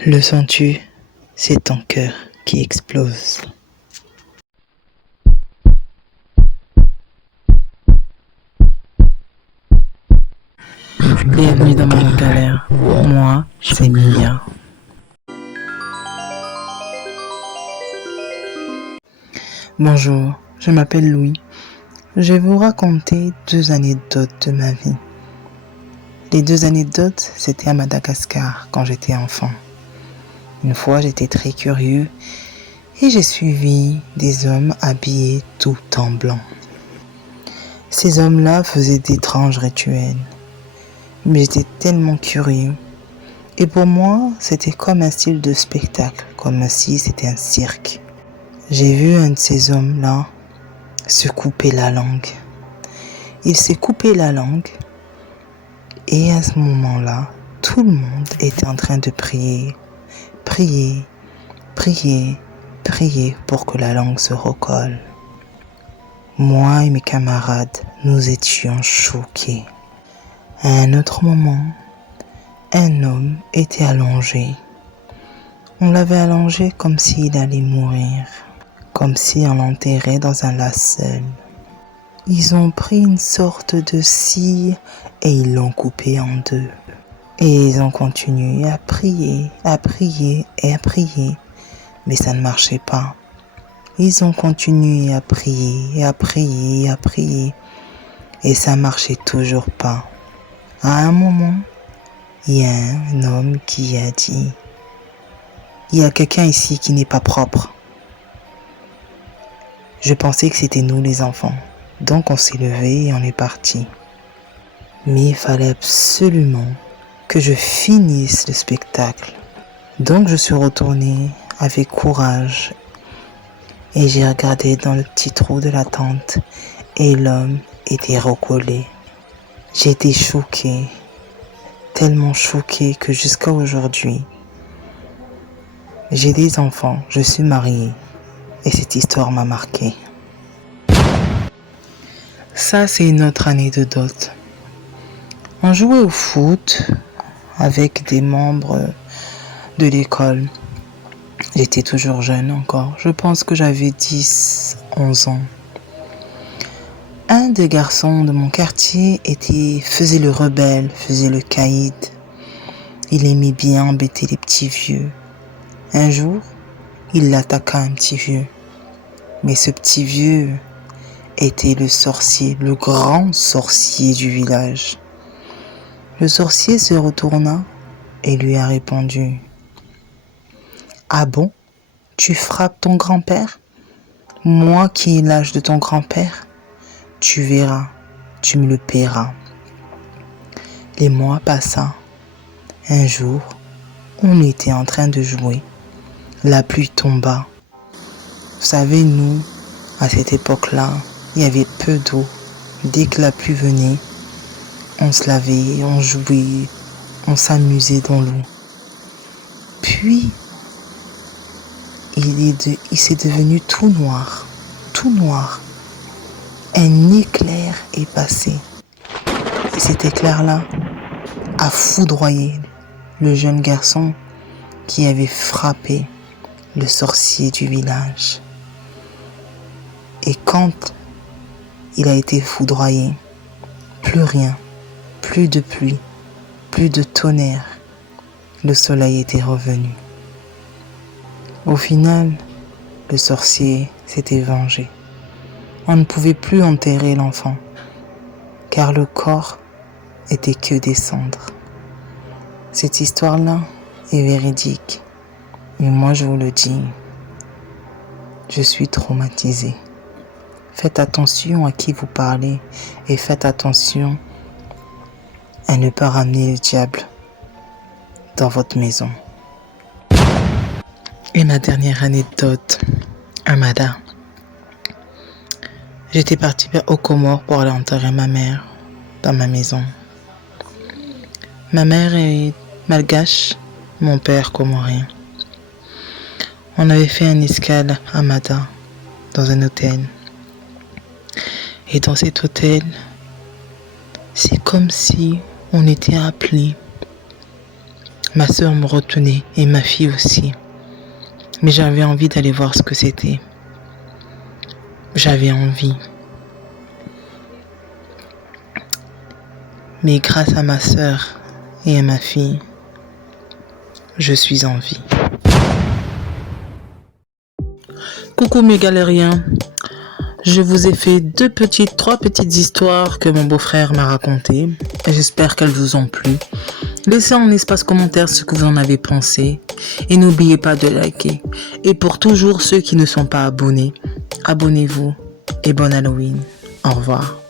Le sens-tu? C'est ton cœur qui explose. Bienvenue dans mon galère. Moi, c'est Mia. Bonjour, je m'appelle Louis. Je vais vous raconter 2 anecdotes de ma vie. Les 2 anecdotes, c'était à Madagascar quand j'étais enfant. Une fois, j'étais très curieux et j'ai suivi des hommes habillés tout en blanc. Ces hommes-là faisaient d'étranges rituels, mais j'étais tellement curieux. Et pour moi, c'était comme un style de spectacle, comme si c'était un cirque. J'ai vu un de ces hommes-là se couper la langue. Il s'est coupé la langue et à ce moment-là, tout le monde était en train de prier. Prier, prier, prier pour que la langue se recolle. Moi et mes camarades, nous étions choqués. À un autre moment, un homme était allongé. On l'avait allongé comme s'il allait mourir, comme si on l'enterrait dans un linceul. Ils ont pris une sorte de scie et ils l'ont coupé en 2. Et ils ont continué à prier, à prier et à prier, mais ça ne marchait pas. Ils ont continué à prier, et à prier, et à prier, et ça marchait toujours pas. À un moment, il y a un homme qui a dit: il y a quelqu'un ici qui n'est pas propre. Je pensais que c'était nous les enfants, donc on s'est levé et on est parti. Mais il fallait absolument que je finisse le spectacle. Donc je suis retourné avec courage et j'ai regardé dans le petit trou de la tente et l'homme était recollé. J'ai été choqué, tellement choqué que jusqu'à aujourd'hui, j'ai des enfants, je suis marié et cette histoire m'a marqué. Ça, c'est une autre anecdote. On jouait au foot avec des membres de l'école. J'étais toujours jeune encore. Je pense que j'avais 10, 11 ans. Un des garçons de mon quartier faisait le rebelle, faisait le caïd. Il aimait bien embêter les petits vieux. Un jour, il attaqua un petit vieux. Mais ce petit vieux était le sorcier, le grand sorcier du village. Le sorcier se retourna et lui a répondu: ah bon, tu frappes ton grand-père? Moi qui ai l'âge de ton grand-père? Tu verras, tu me le paieras. Les mois passa. Un jour, on était en train de jouer. La pluie tomba. Vous savez, nous, à cette époque-là, il y avait peu d'eau. Dès que la pluie venait, on se lavait, on jouait, on s'amusait dans l'eau. Puis, il s'est devenu tout noir, tout noir. Un éclair est passé. Et cet éclair-là a foudroyé le jeune garçon qui avait frappé le sorcier du village. Et quand il a été foudroyé, plus rien, plus de pluie, plus de tonnerre, le soleil était revenu. Au final, le sorcier s'était vengé. On ne pouvait plus enterrer l'enfant, car le corps était que des cendres. Cette histoire-là est véridique, mais moi je vous le dis, je suis traumatisé. Faites attention à qui vous parlez et faites attention à ne pas ramener le diable dans votre maison. Et ma dernière anecdote, Amada. J'étais partie aux Comores pour aller enterrer ma mère dans ma maison. Ma mère est malgache, mon père comorien. On avait fait une escale à Mada, dans un hôtel. Et dans cet hôtel, c'est comme si on était appelé Ma sœur me retenait et ma fille aussi. Mais j'avais envie d'aller voir ce que c'était. J'avais envie. Mais grâce à ma sœur et à ma fille, je suis en vie. Coucou mes galériens, je vous ai fait trois petites histoires que mon beau-frère m'a racontées. J'espère qu'elles vous ont plu. Laissez en espace commentaire ce que vous en avez pensé et n'oubliez pas de liker. Et pour toujours ceux qui ne sont pas abonnés, abonnez-vous et bon Halloween. Au revoir.